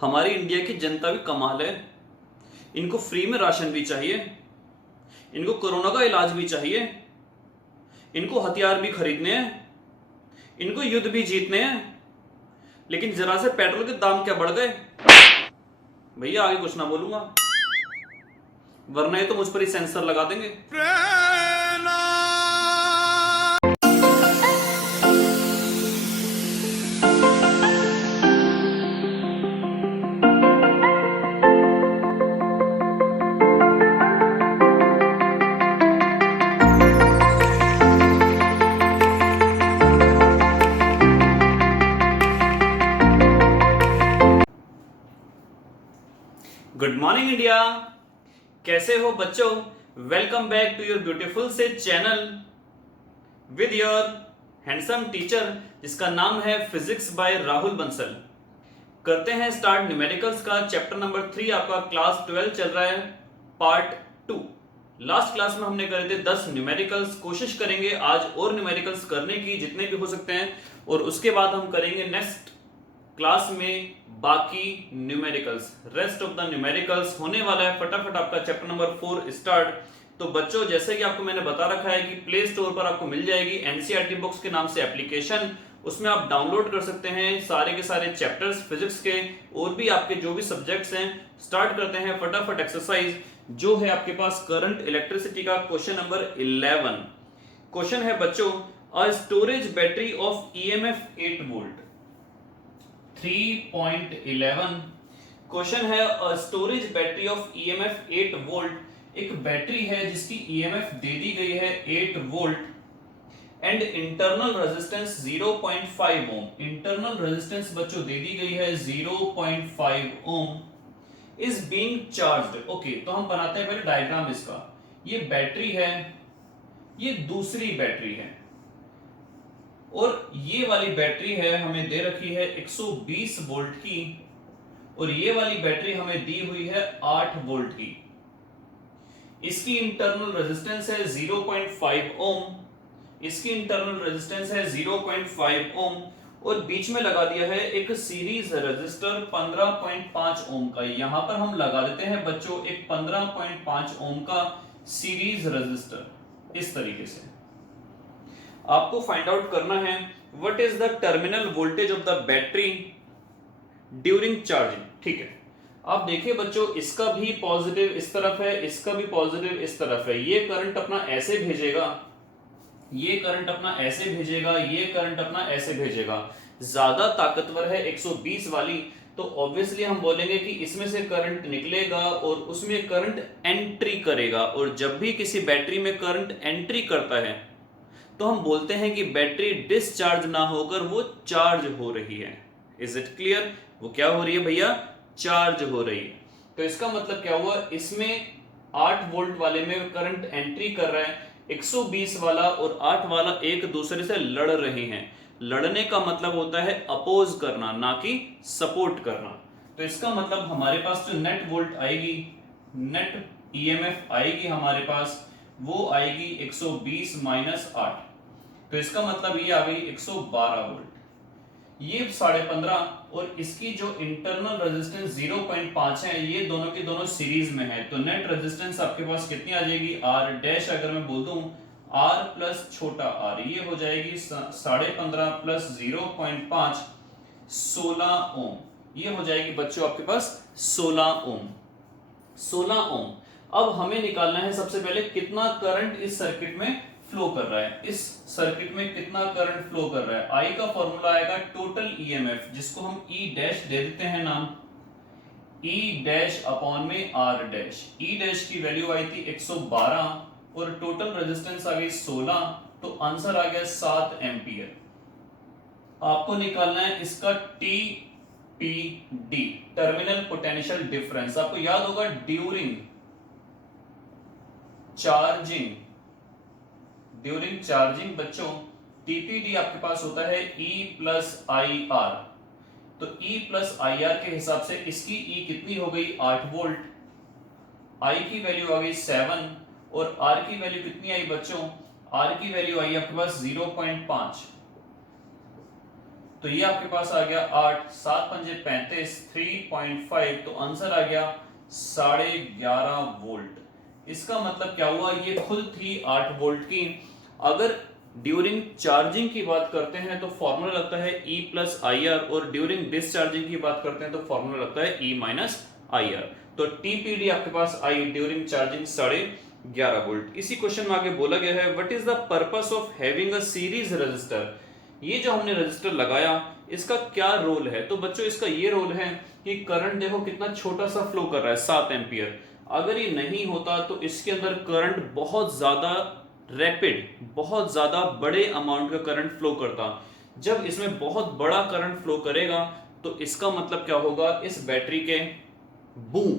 हमारी इंडिया की जनता भी कमाल है। इनको फ्री में राशन भी चाहिए, इनको कोरोना का इलाज भी चाहिए, इनको हथियार भी खरीदने हैं, इनको युद्ध भी जीतने हैं, लेकिन जरा से पेट्रोल के दाम क्या बढ़ गए भैया, आगे कुछ ना बोलूंगा वरना ये तो मुझ पर ही सेंसर लगा देंगे। गुड मॉर्निंग इंडिया, कैसे हो बच्चों। Welcome back to your beautiful से channel with your handsome teacher जिसका नाम है फिजिक्स बाय राहुल बंसल। करते हैं स्टार्ट न्यूमेरिकल्स का चैप्टर नंबर 3। आपका क्लास 12 चल रहा है, पार्ट 2। लास्ट क्लास में हमने करे थे 10 न्यूमेरिकल्स। कोशिश करेंगे आज और न्यूमेरिकल्स करने की जितने भी हो सकते हैं, और उसके बाद हम करेंगे नेक्स्ट क्लास में बाकी numericals. Rest of the numericals होने वाला है। फटाफट आपका चैप्टर नंबर 4 स्टार्ट। तो बच्चों, जैसे कि आपको मैंने बता रखा है कि प्ले स्टोर पर आपको मिल जाएगी एनसीईआरटी बुक्स के नाम से एप्लीकेशन। उसमें आप डाउनलोड कर सकते हैं सारे के सारे चैप्टर्स फिजिक्स के, और भी आपके जो भी सब्जेक्ट्स हैं। स्टार्ट करते हैं फटाफट। एक्सरसाइज जो है आपके पास करंट इलेक्ट्रिसिटी का क्वेश्चन नंबर 11। क्वेश्चन है बच्चों, a storage battery of EMF 8 volt 3.11। Question है a storage battery of EMF 8 volt. एक बैटरी है जिसकी ईएमएफ दे दी गई है 8 volt and internal resistance 0.5 ohm. Internal resistance बच्चों दे दी गई है 0.5 ohm. Is being charged. Okay, तो हम बनाते हैं पहले डायग्राम इसका। ये बैटरी है, ये दूसरी बैटरी है, और ये वाली बैटरी है हमें दे रखी है 120 वोल्ट की, और ये वाली बैटरी हमें दी हुई है 8 वोल्ट की। इसकी इंटरनल रेजिस्टेंस है 0.5 ओम, इसकी इंटरनल रेजिस्टेंस है 0.5 ओम, और बीच में लगा दिया है एक सीरीज रेजिस्टर 15.5 ओम का। यहां पर हम लगा देते हैं बच्चों एक 15.5 ओम का सीरीज रेजिस्टर। इस तरीके से आपको फाइंड आउट करना है what is the terminal voltage of the battery during charging. ठीक है, आप देखिए बच्चों, इसका भी पॉजिटिव इस तरफ है, इसका भी पॉजिटिव इस तरफ है। ये करंट अपना ऐसे भेजेगा, ये करंट अपना ऐसे भेजेगा, ये करंट अपना ऐसे भेजेगा। ज्यादा ताकतवर है 120 वाली, तो ऑब्वियसली हम बोलेंगे कि इसमें से करंट निकलेगा और उसमें करंट एंट्री करेगा। और जब भी किसी बैटरी में करंट एंट्री करता है तो हम बोलते हैं कि बैटरी डिस्चार्ज ना होकर वो चार्ज हो रही है। Is it clear? वो क्या हो रही है भैया? चार्ज हो रही है। तो इसका मतलब क्या हुआ, इसमें 8 वोल्ट वाले में करंट एंट्री कर रहा है, 120 वाला और 8 वाला एक दूसरे से लड़ रहे हैं। लड़ने का मतलब होता है अपोज करना, ना कि सपोर्ट करना। तो इसका मतलब हमारे पास जो नेट वोल्ट आएगी, नेट ईएमएफ आएगी हमारे पास, वो आएगी 120 माइनस 8। तो इसका मतलब ये आ गई 112 वोल्ट। ये 15.5 और इसकी जो इंटरनल रेजिस्टेंस 0.5 है, ये दोनों के दोनों सीरीज में है। तो नेट रेजिस्टेंस आपके पास कितनी आ जाएगी? आर डैश अगर मैं बोल दूं आर प्लस छोटा आर, ये हो जाएगी 15.5 प्लस 0.5 16 ओम। ये हो जाएगी बच्चों आपके पास 16 ओम। 16 ओम। अब हमें निकालना है सबसे पहले कितना करंट इस सर्किट में फ्लो कर रहा है। इस सर्किट में कितना करंट फ्लो कर रहा है? आई का फॉर्मूला आएगा टोटल ईएमएफ, जिसको हम ई डैश दे देते हैं नाम, ई डैश अपॉन में आर डैश। ई डैश की वैल्यू आई थी 112 और टोटल रेजिस्टेंस आ गई 16, तो आंसर आ गया 7 एंपियर। आपको निकालना है इसका टीपीडी, टर्मिनल पोटेंशियल डिफरेंस। आपको याद होगा ड्यूरिंग चार्जिंग, ड्यूरिंग चार्जिंग बच्चों टीपीडी आपके पास होता है E प्लस आई आर। तो E प्लस आई आर के हिसाब से इसकी E कितनी हो गई? 8 वोल्ट। I की वैल्यू आ गई 7 और R की वैल्यू कितनी आई बच्चों? R की वैल्यू आई आपके पास 0.5। तो ये आपके पास आ गया 8, 7 पंजे 35, 3.5, तो आंसर आ गया 11.5 वोल्ट। इसका मतलब क्या हुआ, ये खुद थी 8 वोल्ट की। अगर ड्यूरिंग चार्जिंग की बात करते हैं तो फॉर्मूला लगता है E प्लस आई आर, और ड्यूरिंग डिसचार्जिंग की बात करते हैं तो फॉर्मूला लगता है E माइनस आई आर। तो टीपीडी आपके पास आई ड्यूरिंग चार्जिंग 11.5 वोल्ट। इसी क्वेश्चन में आगे बोला गया है what is the purpose of having a series register. ये जो हमने रजिस्टर लगाया इसका क्या रोल है, तो बच्चों इसका ये रोल है कि करंट देखो कितना छोटा सा फ्लो कर रहा है 7 एम्पियर। अगर ये नहीं होता तो इसके अंदर करंट बहुत ज्यादा रैपिड, बहुत ज्यादा बड़े अमाउंट का करंट फ्लो करता। जब इसमें बहुत बड़ा करंट फ्लो करेगा तो इसका मतलब क्या होगा, इस बैटरी के बूम,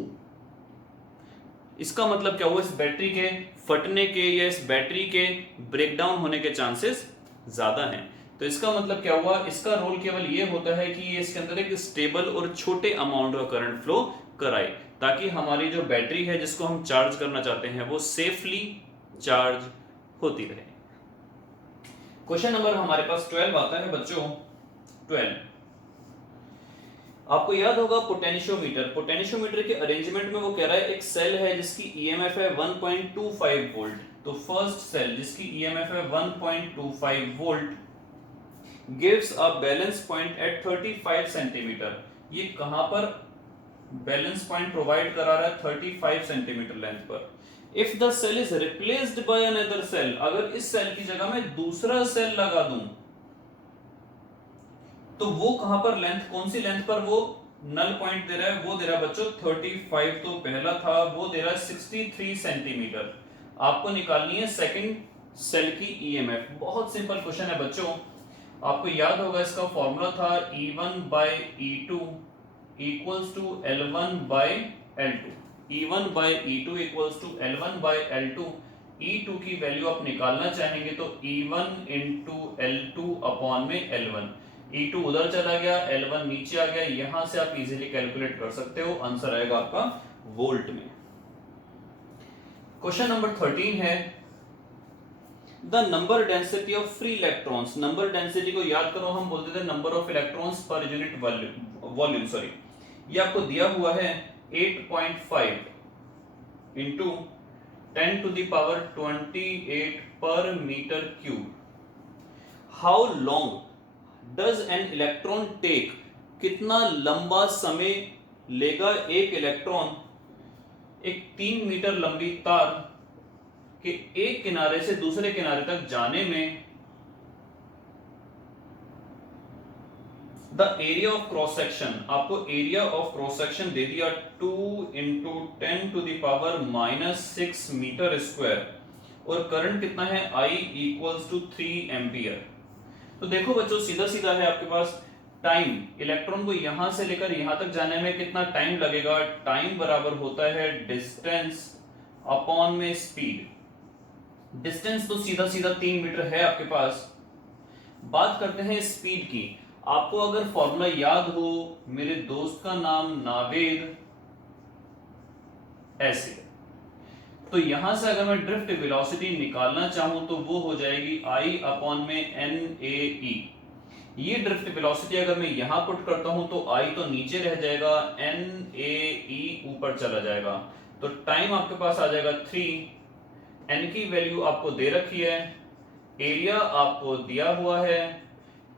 इसका मतलब क्या हुआ, इस बैटरी के फटने के या इस बैटरी के ब्रेकडाउन होने के चांसेस ज्यादा हैं। तो इसका मतलब क्या हुआ, इसका रोल केवल ये होता है कि ये इसके अंदर एक स्टेबल और छोटे अमाउंट का करंट फ्लो कराए, ताकि हमारी जो बैटरी है जिसको हम चार्ज करना चाहते हैं वो सेफली चार्ज होती रहे। क्वेश्चन नंबर हमारे पास 12 आता है बच्चों। 12 आपको याद होगा पोटेंशियोमीटर। पोटेंशियोमीटर के अरेंजमेंट में वो कह रहा है एक सेल है जिसकी ईएमएफ है 1.25 वोल्ट। तो फर्स्ट सेल जिसकी ईएमएफ है 1.25 volt gives a balance point at 35 centimetre. ये कहां पर बैलेंस पॉइंट प्रोवाइड करा रहा है, 35 सेंटीमीटर लेंथ पर। If the cell is replaced by another cell, अगर इस सेल की जगह में दूसरा सेल लगा दूं तो वो कहां पर लेंथ, कौन सी लेंथ पर वो नल पॉइंट दे रहा है, वो दे रहा है बच्चों 35, तो पहला था वो दे रहा है 63 सेंटीमीटर। आपको निकालनी है सेकंड सेल की ईएमएफ। बहुत सिंपल क्वेश्चन है बच्चों, आपको याद होगा इसका फॉर्मूला था E1 by E2 equals to L1 by L2। E1 by E2 equals to L1 by L2। E2 की वैल्यू आप निकालना चाहेंगे तो E1 इंटू L2 अपॉन में L1। E2 उधर चला गया, L1 नीचे आ गया, यहां से आप इजीली कैलकुलेट कर सकते हो, आंसर आएगा आपका वोल्ट में। क्वेश्चन नंबर 13 है the number density of free electrons. Number density को याद करो, हम बोलते थे number of electrons per unit volume, sorry. ये आपको दिया हुआ है 8.5 into 10 to the power 28 per metre cube. How long does an electron take, कितना लंबा समय लेगा एक इलेक्ट्रॉन एक 3 मीटर लंबी तार के एक किनारे से दूसरे किनारे तक जाने में। The area of cross section, आपको एरिया ऑफ क्रॉस सेक्शन दे दिया 2 into 10 to the power -6 metre square, और करंट कितना है I इक्वल्स टू 3 एम्पियर। तो देखो बच्चों सीधा सीधा है आपके पास, टाइम इलेक्ट्रॉन को यहां से लेकर यहां तक जाने में कितना टाइम लगेगा, टाइम बराबर होता है डिस्टेंस अपॉन में स्पीड। डिस्टेंस तो सीधा सीधा 3 मीटर है आपके पास। बात करते हैं स्पीड की। आपको अगर फॉर्मूला याद हो, मेरे दोस्त का नाम नावेद ऐसे, तो यहां से अगर मैं ड्रिफ्ट वेलोसिटी निकालना चाहूं तो वो हो जाएगी I अपॉन में NAE। ये ड्रिफ्ट वेलोसिटी अगर मैं यहां पुट करता हूं तो I तो नीचे रह जाएगा, NAE ऊपर चला जाएगा, तो टाइम आपके पास आ जाएगा 3। N की वैल्यू आपको दे रखी है, एरिया आपको दिया हुआ है,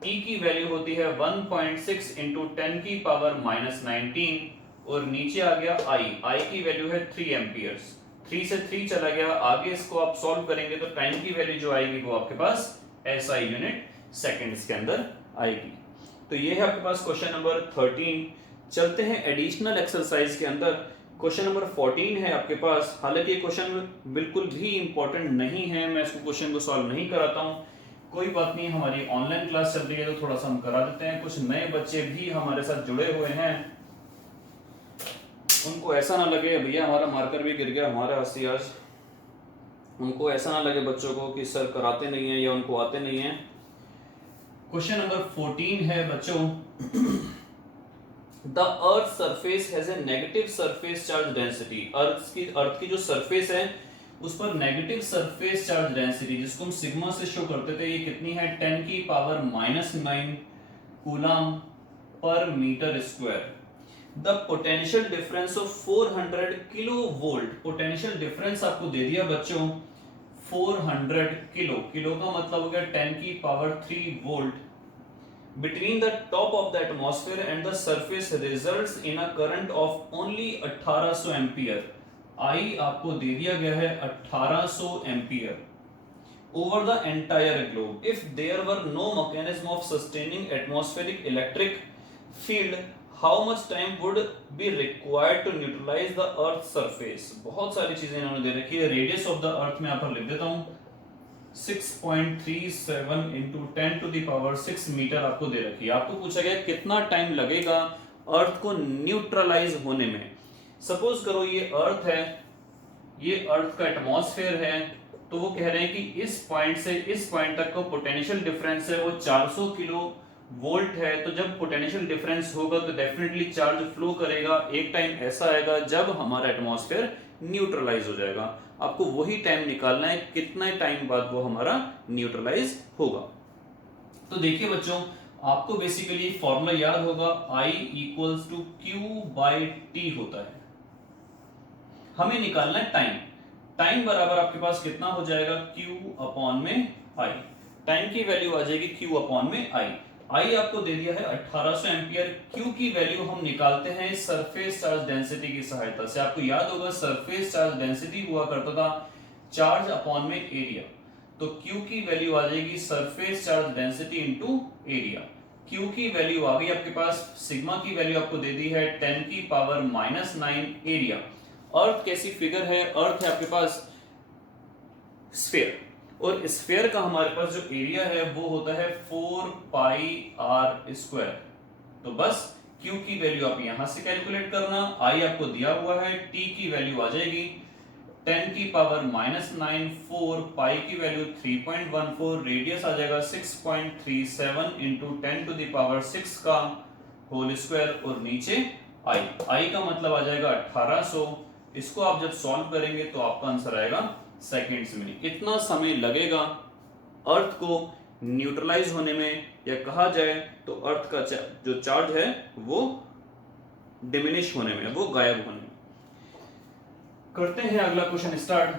E की वैल्यू होती है 1.6 इंटू 10 की पावर -19, और नीचे आ गया I की वैल्यू है 3 एम्पियर्स। 3 से 3 चला गया, आगे इसको आप सॉल्व करेंगे तो टाइम की वैल्यू जो आएगी वो आपके पास SI यूनिट सेकंड्स के अंदर आएगी। तो ये है आपके पास क्वेश्चन नंबर 13। चलते हैं एडिशनल एक्सरसाइज के अंदर। क्वेश्चन नंबर 14 है आपके पास। हालांकि ये क्वेश्चन बिल्कुल भी इंपॉर्टेंट नहीं है, मैं इसको क्वेश्चन को सॉल्व नहीं कराता हूं, कोई बात नहीं, हमारी ऑनलाइन क्लास चल रही है तो थोड़ा सा हम करा देते हैं। कुछ नए बच्चे भी हमारे साथ जुड़े हुए हैं, उनको ऐसा ना लगे भैया हमारा मार्कर भी गिर गया हमारे हाथ से आज, उनको ऐसा ना लगे बच्चों को कि सर कराते नहीं है या उनको आते नहीं है। क्वेश्चन नंबर 14 है बच्चों, the earth surface has a negative surface charge density. Earth की जो सरफेस है उस पर नेगेटिव सरफेस चार्ज डेंसिटी, जिसको हम सिग्मा से शो करते थे, ये कितनी है 10 की power -9 coulomb per metre square. The potential difference of 400 kilo volt, potential difference आपको दे दिया बच्चों 400 किलो, किलो का मतलब हो गया 10 की power 3 volt, between the top of the atmosphere and the surface results in a current of only 1800 ampere. I आपको दे दिया गया है 1800 ampere over the entire globe if there were no mechanism of sustaining atmospheric electric field, how much time would be required to neutralize the earth's surface। बहुत सारी चीजें इन्होंने दे रखी है। रेडियस ऑफ द अर्थ में यहाँ पर लिख देता हूँ 6.37 into 10 to the power 6 metre आपको दे रखी है। आपको पूछा गया कितना टाइम लगेगा अर्थ को न्यूट्रलाइज होने में। सपोज करो ये अर्थ है, ये अर्थ का एटमॉस्फेयर है, तो वो कह रहे हैं कि इस पॉइंट से इस पॉइंट तक का पोटेंशियल डिफरेंस है वो 400 किलो वोल्ट है। तो जब पोटेंशियल डिफरेंस होगा तो डेफिनेटली चार्ज फ्लो करेगा। एक टाइम ऐसा आएगा जब हमारा एटमॉस्फेयर न्यूट्रलाइज हो जाएगा। आपको वही टाइम निकालना है कितना टाइम बाद वो हमारा न्यूट्रलाइज होगा। तो देखिए बच्चों, आपको बेसिकली फॉर्मूला याद होगा I इक्वल्स टू Q/T होता है। हमें निकालना है टाइम। टाइम बराबर आपके पास कितना हो जाएगा Q अपॉन में I। टाइम की वैल्यू आ जाएगी Q अपॉन में I। I आपको दे दिया है 1800 एम्पियर। Q की वैल्यू हम निकालते हैं सरफेस चार्ज डेंसिटी की सहायता से। आपको याद होगा सरफेस चार्ज डेंसिटी हुआ करता था चार्ज अपॉन में एरिया। तो Q की वैल्यू आ जाएगी surface charge density into area. Q की वैल्यू आ गई आपके पास, सिग्मा की वैल्यू आपको दे दी है 10 की पावर -9 एरिया। अर्थ कैसी फिगर है, अर्थ है आपके पास स्फीयर, और स्फीयर का हमारे पास जो एरिया है वो होता है 4πr²। तो बस Q की वैल्यू आप यहां से कैलकुलेट करना। I आपको दिया हुआ है, T की वैल्यू आ जाएगी 10 की पावर -9, 4 पाई की वैल्यू 3.14, रेडियस आ जाएगा 6.37 इंटू 10 टू द पावर 6 का होल स्क्वायर, और नीचे I का मतलब आ जाएगा 1800। इसको आप जब सॉल्व करेंगे तो आपका आंसर आएगा सेकेंड्स में। इतना समय लगेगा अर्थ को न्यूट्रलाइज होने में, या कहा जाए तो अर्थ का जो चार्ज है वो डिमिनिश होने में, वो गायब होने में। करते हैं अगला क्वेश्चन स्टार्ट।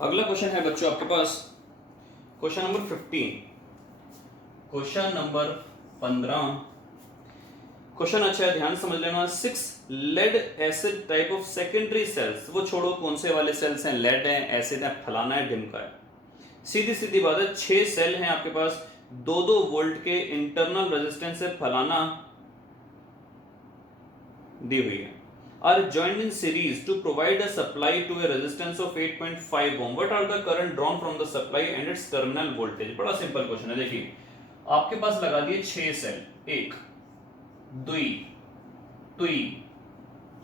अगला क्वेश्चन है बच्चों आपके पास question number 15। Question number 15 question अच्छा है, ध्यान समझ लेना। 6 lead acid type of secondary cells, वो छोड़ो कौन से वाले सेल्स हैं, लेड है, एसिड है, फलाना है, ढिमका है। सीधी सीधी बात है, 6 सेल हैं आपके पास, 2-2 वोल्ट के इंटरनल रेजिस्टेंस से फलाना दी हुई है, are joined in series to provide a supply to a resistance of 8.5 ohm. What are the current drawn from the supply and its terminal voltage. बड़ा सिंपल क्वेश्चन है। देखिए आपके पास लगा दिए 6 सेल, 1 2 3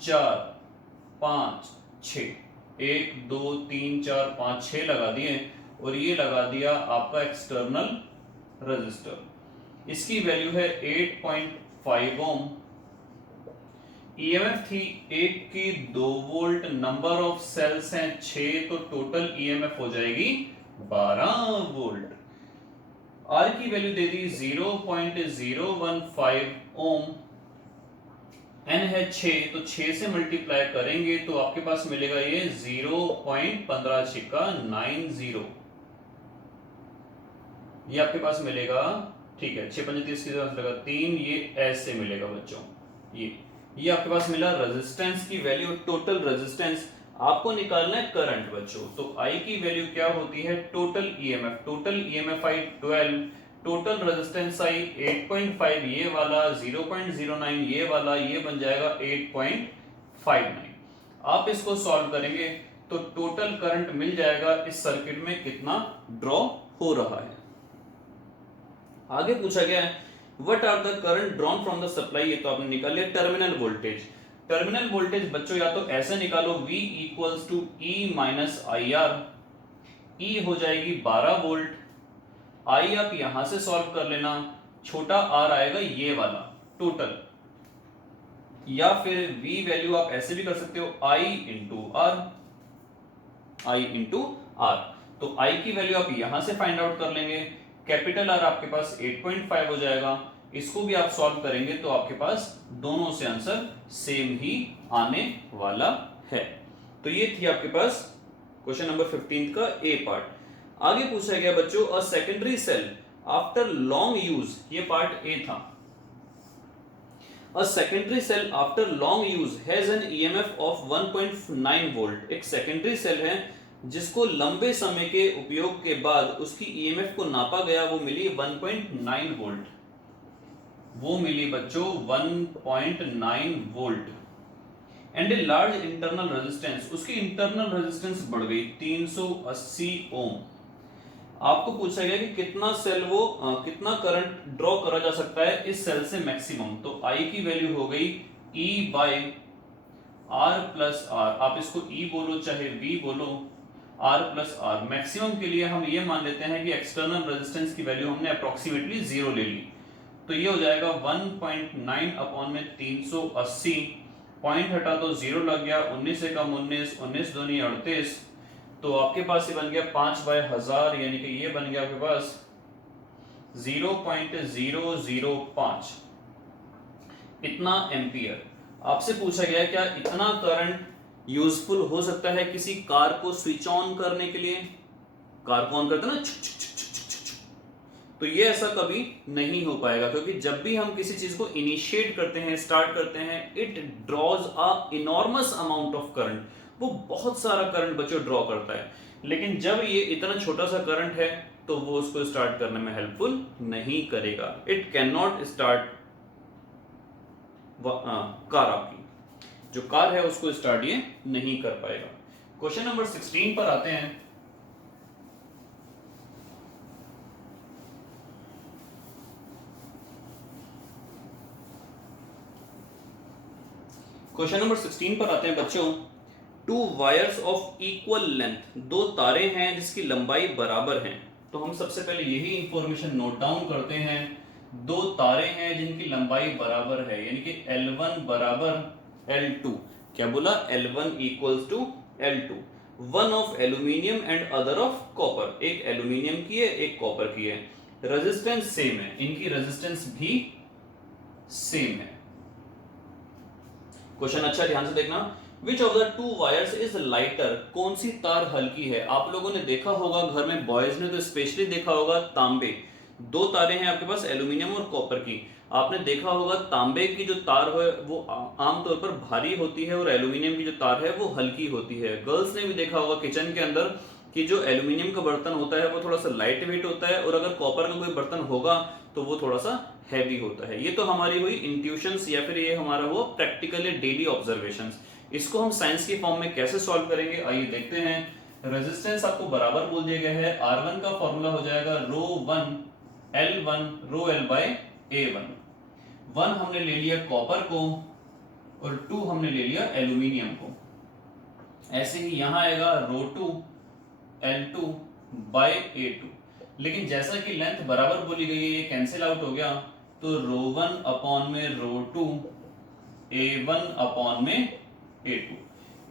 4 5 6, 1 2 3 4 5 6 लगा दिए, और ये लगा दिया आपका एक्सटर्नल रजिस्टर। इसकी वैल्यू है 8.5 ओम। ईएमएफ थी 1 की 2 वोल्ट, नंबर ऑफ सेल्स हैं 6, तो टोटल ईएमएफ हो जाएगी 12 वोल्ट। आर की वैल्यू दे दी 0.015 ओम। एन है 6, तो 6 से मल्टीप्लाई करेंगे तो आपके पास मिलेगा ये 0.15 ये आपके पास मिलेगा। ठीक है, 6-5-30 की तरफ लगा 3, ये ऐसे मिलेगा बच्चों। ये आपके पास मिला रेजिस्टेंस की वैल्यू, टोटल रेजिस्टेंस। आपको निकालना है करंट बच्चों, तो I की वैल्यू क्या होती है, total EMF. Total EMF I 12, total resistance I 8.5 ये वाला, 0.09 ये वाला, ये बन जाएगा 8.59। आप इसको सॉल्व करेंगे तो टोटल करंट मिल जाएगा इस सर्किट में कितना ड्रॉ हो रहा है। आगे पूछा गया है what are the current drawn from the supply, ये तो आपने निकाल लिया। टर्मिनल वोल्टेज, टर्मिनल वोल्टेज बच्चों या तो ऐसे निकालो V equals to E minus IR। E हो जाएगी 12 वोल्ट, I आप यहां से सॉल्व कर लेना, छोटा r आएगा ये वाला टोटल, या फिर V वैल्यू आप ऐसे भी कर सकते हो I इंटू R। तो I की वैल्यू आप यहां से फाइंड आउट कर लेंगे, कैपिटल R आपके पास 8.5 हो जाएगा। इसको भी आप सॉल्व करेंगे तो आपके पास दोनों से आंसर सेम ही आने वाला है। तो ये थी आपके पास क्वेश्चन नंबर 15 का ए पार्ट। आगे पूछा गया बच्चों, a secondary cell after long use, ये पार्ट ए था। A secondary cell after long use has an EMF of 1.9 volt. एक सेकेंडरी सेल है जिसको लंबे समय के उपयोग के बाद उसकी ईएमएफ को नापा गया, वो मिली 1.9 वोल्ट। वो मिली बच्चों 1.9 volt. And a large internal resistance, उसकी इंटरनल रेजिस्टेंस बढ़ गई 380 ओम। आपको पूछा गया कि कितना सेल वो कितना करंट ड्रॉ करा जा सकता है इस सेल से मैक्सिमम। तो I की वैल्यू हो गई E by R plus r. आप इसको E बोलो चाहे V बोलो, R प्लस आर। मैक्सिमम के लिए हम ये मान लेते हैं कि एक्सटर्नल रेजिस्टेंस की वैल्यू हमने अप्रोक्सीमेटली 0 ले ली, तो ये हो जाएगा 1.9 अपॉन में 380। पॉइंट हटा तो 0 लग गया, 19 से कम 19, 19 दूनी 38, तो आपके पास ये बन गया 5/1000, यानी कि ये बन गया आपके पास 0.005 इतना एम्पियर। आपसे पूछा गया क्या इतना करंट यूजफुल हो सकता है किसी कार को स्विच ऑन करने के लिए? कार को ऑन करते ना, तो ये ऐसा कभी नहीं हो पाएगा, क्योंकि जब भी हम किसी चीज को इनिशिएट करते हैं, स्टार्ट करते हैं, it draws a enormous amount of current. वो बहुत सारा करंट बच्चों ड्रॉ करता है, लेकिन जब ये इतना छोटा सा करंट है तो वो उसको स्टार्ट करने में हेल्पफुल नहीं करेगा। It can not start car, आपकी जो कार है उसको स्टार्ट ये नहीं कर पाएगा। क्वेश्चन नंबर 16 पर आते हैं। क्वेश्चन नंबर 16 पर आते हैं बच्चों। To wires of equal length, दो तारे हैं जिसकी लंबाई बराबर है। तो हम सबसे पहले यही इंफॉर्मेशन नोट डाउन करते हैं। दो तारे हैं जिनकी लंबाई बराबर है, यानी कि L1 बराबर L2। क्या बोला? L1 equals to L2। One of aluminium and other of copper, एक एल्यूमिनियम की है एक कॉपर की है। रेजिस्टेंस सेम है, इनकी रेजिस्टेंस भी सेम है। क्वेश्चन अच्छा ध्यान से देखना। Which of the two wires is lighter? कौन सी तार हल्की है? आप लोगों ने देखा होगा घर में, बॉयज ने तो स्पेशली देखा होगा, तांबे। दो तारे हैं आपके पास एल्यूमिनियम और कॉपर की। आपने देखा होगा तांबे की जो तार है वो आमतौर पर भारी होती है और एल्यूमिनियम की जो तार है वो हल्की होती है। गर्ल्स ने भी देखा होगा किचन के अंदर कि जो एल्यूमिनियम का बर्तन होता है वो थोड़ा सा लाइट वेट होता है, और अगर कॉपर का कोई बर्तन होगा तो वो थोड़ा सा हैवी होता है। ये तो हमारी हुई इंट्यूशंस या फिर ये हमारा हुआ प्रैक्टिकली डेली ऑब्जर्वेशंस। इसको हम साइंस के फॉर्म में कैसे सॉल्व करेंगे, आइए देखते हैं। रेजिस्टेंस आपको बराबर बोल दिया गया है। R1 का फॉर्मूला हो जाएगा ρ1 L1 ρL बाय A1। 1 हमने ले लिया कॉपर को और 2 हमने ले लिया एल्यूमिनियम को। ऐसे ही यहां आएगा ρ2 L2 बाय A2। लेकिन जैसा कि लेंथ बराबर बोली गई है, ये कैंसिल आउट हो गया, तो ρ1 अपॉन में ρ2 A1 अपॉन में A2।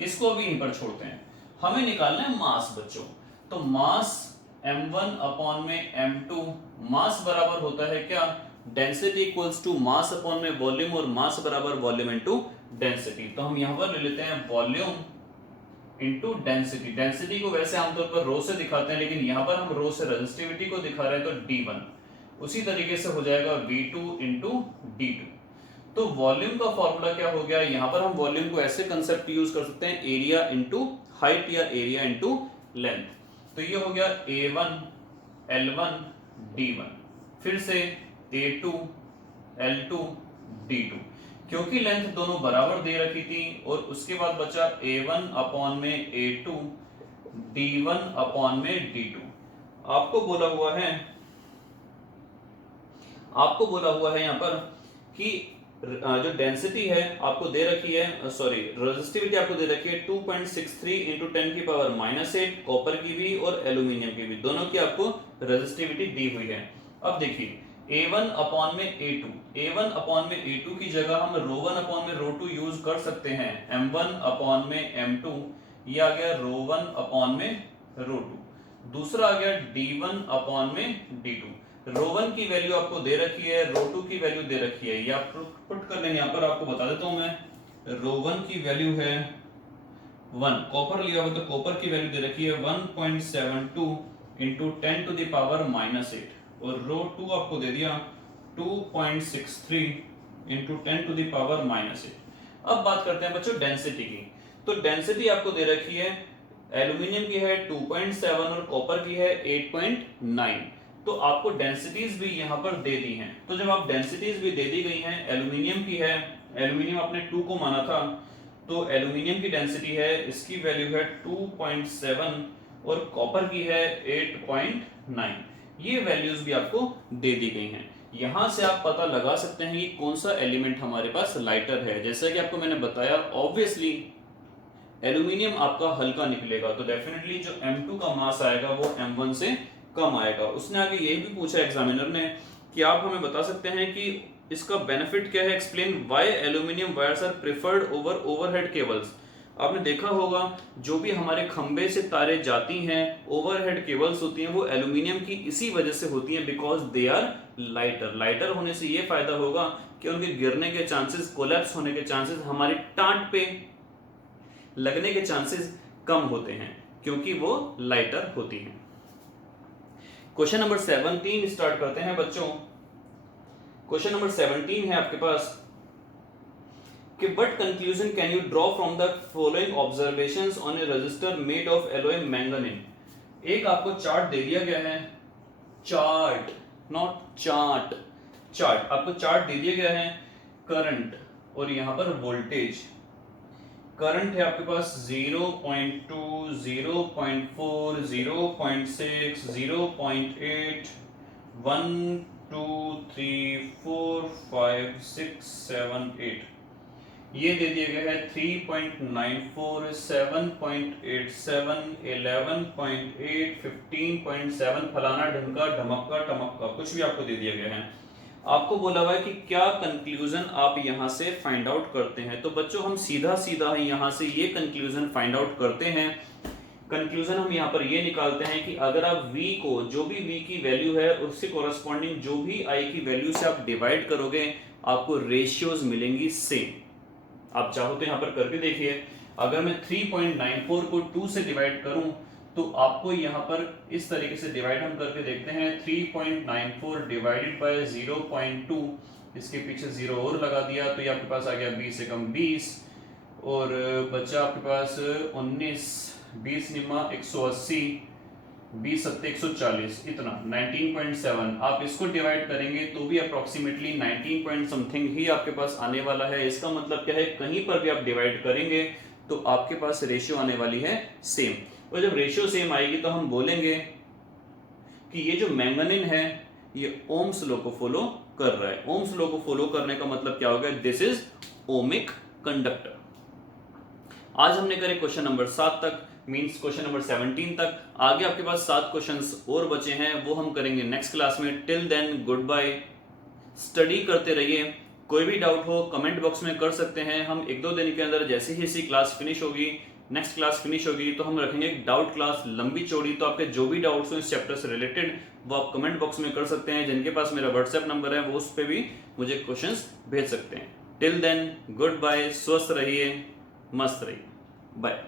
इसको भी यहीं पर छोड़ते हैं। हमें निकालना है मास बच्चों। तो मास m1 अपॉन में m2, मास बराबर होता है क्या? Density equals to mass upon में वॉल्यूम, और मास बराबर वॉल्यूम इनटू डेंसिटी। तो हम यहां पर ले लेते हैं वॉल्यूम इनटू डेंसिटी। डेंसिटी को वैसे आमतौर पर रो से दिखाते हैं, लेकिन यहां पर हम रो से रेजिस्टिविटी को दिखा रहे हैं, तो D1। उसी तरीके से हो जाएगा V2 इनटू D2। तो वॉल्यूम का फॉर्मूला क्या हो गया? यहां पर हम वॉल्यूम को ऐसे कंसेप्ट यूज कर सकते हैं, एरिया इनटू हाइट या एरिया इनटू लेंथ। तो ये हो गया A1 L1 D1, फिर से A2 L2 D2। क्योंकि लेंथ दोनों बराबर दे रखी थी, और उसके बाद बचा A1 अपॉन में A2 D1 अपॉन में D2। आपको बोला हुआ है यहां पर कि जो डेंसिटी है आपको दे रखी है, सॉरी रेजिस्टिविटी आपको दे रखी है 2.63 इंटू 10 की पावर -8, कॉपर की भी और एल्यूमिनियम की भी, दोनों की आपको रेजिस्टिविटी दी हुई है। अब देखिए A1 अपॉन में A2, A1 अपॉन में A2 की जगह हम ρ1 अपॉन में ρ2 यूज कर सकते हैं। M1 अपॉन में M2, ये आ गया ρ1 अपॉन में ρ2। दूसरा आ गया d1 अपॉन में d2। रो 1 की वैल्यू आपको दे रखी है, रो 2 की वैल्यू दे रखी है, ये आप पुट कर लेंगे। यहाँ पर आपको बता देता हूं मैं, रो 1 की वैल्यू है 1, कॉपर लिया हुआ तो कॉपर की वैल्यू दे रखी है 1.72 इंटू 10 टू द पावर -8, और रो 2 आपको दे दिया 2.63 इंटू 10 टू द पावर -8। अब बात करते हैं बच्चों डेंसिटी की। तो डेंसिटी आपको दे रखी है, एल्यूमिनियम की है 2.7 और कॉपर की है 8.9। तो आपको डेंसिटीज भी यहाँ पर दे दी हैं। तो जब आप डेंसिटीज भी दे दी गई हैं, एल्यूमिनियम की है, एल्यूमिनियम आपने 2 को माना था, तो एल्यूमिनियम की डेंसिटी है, इसकी वैल्यू है 2.7 और कॉपर की है 8.9। ये वैल्यूज भी आपको दे दी गई हैं। यहां से आप पता लगा सकते हैं कि कौन सा एलिमेंट हमारे पास लाइटर है। जैसा कि आपको मैंने बताया, ऑब्वियसली एल्यूमिनियम आपका हल्का निकलेगा, तो डेफिनेटली जो M2 का मास आएगा वो M1 से कम आएगा। उसने आगे यही भी पूछा एग्जामिनर ने कि आप हमें बता सकते हैं कि इसका बेनिफिट क्या है, explain why aluminium wires are preferred over overhead cables. आपने देखा होगा जो भी हमारे खंबे से तारे जाती हैं, ओवरहेड केबल्स होती हैं, वो एल्यूमिनियम की इसी वजह से होती हैं, because they are lighter. Lighter होने से ये फायदा होगा कि उनके गिरने के चांसेस, कोलैप्स होने के चांसेस, हमारी टाट पे लगने के चांसेस कम होते हैं क्योंकि वो लाइटर होती हैं। क्वेश्चन नंबर 17 स्टार्ट करते हैं बच्चों। क्वेश्चन नंबर 17 है आपके पास कि what conclusion can you draw from the following observations on A register made of alloy manganese. एक आपको चार्ट दे दिया गया है, चार्ट नॉट चार्ट, चार्ट आपको चार्ट दे दिया गया है, करंट और यहां पर वोल्टेज। करंट है आपके पास 0.2, 0.4, 0.6, 0.8, 1, 2, 3, 4, 5, 6, 7, 8। ये दे दिया गया है 3.94, 7.87, 11.8, 15.7, फलाना ढमका ढमक्का टमक्का, कुछ भी आपको दे दिया गया है। आपको बोला हुआ है कि क्या कंक्लूजन आप यहां से फाइंड आउट करते हैं। तो बच्चों हम सीधा सीधा यहां से ये कंक्लूजन फाइंड आउट करते हैं। कंक्लूजन हम यहां पर ये निकालते हैं कि अगर आप v को, जो भी v की वैल्यू है उससे कोरस्पॉन्डिंग जो भी i की वैल्यू से आप डिवाइड करोगे, आपको रेशियोज मिलेंगी सेम। आप चाहो तो यहां पर करके देखिए, अगर मैं 3.94 को 2 से डिवाइड करूं तो आपको यहां पर इस तरीके से डिवाइड हम करके देखते हैं। 3.94 डिवाइडेड बाय 0.2, इसके पीछे 0 और लगा दिया तो ये आपके पास आ गया 20 से कम 20, और बचा आपके पास 19, 20 निमा 180, 20 सत्ते 140, इतना 19.7। आप इसको डिवाइड करेंगे तो भी अप्रोक्सीमेटली 19 पॉइंट समथिंग ही आपके पास आने वाला है। इसका मतलब क्या है, कहीं पर भी आप डिवाइड करेंगे तो आपके पास रेशियो आने वाली है सेम। और जब रेशियो सेम आएगी तो हम बोलेंगे कि ये जो मैंगनीज है ये ओम्स लॉ को फॉलो कर रहा है। ओम्स लॉ को फॉलो करने का मतलब क्या होगा, दिस इज ओमिक कंडक्टर। आज हमने करे क्वेश्चन नंबर 7 तक, मींस क्वेश्चन नंबर 17 तक। आगे आपके पास 7 क्वेश्चंस और बचे हैं, वो हम करेंगे नेक्स्ट क्लास में। Till then goodbye, study करते रहिए। कोई भी डाउट हो कमेंट बॉक्स में कर सकते हैं। हम 1-2 दिन के अंदर जैसे ही इसी क्लास फिनिश होगी, नेक्स्ट क्लास फिनिश होगी, तो हम रखेंगे एक डाउट क्लास लंबी चौड़ी। तो आपके जो भी डाउट्स हो इस चैप्टर से रिलेटेड वो आप कमेंट बॉक्स में कर सकते हैं। जिनके पास मेरा व्हाट्सएप नंबर है वो उस पर भी मुझे क्वेश्चंस भेज सकते हैं। टिल देन गुड बाय, स्वस्थ रहिए, मस्त रहिए, बाय।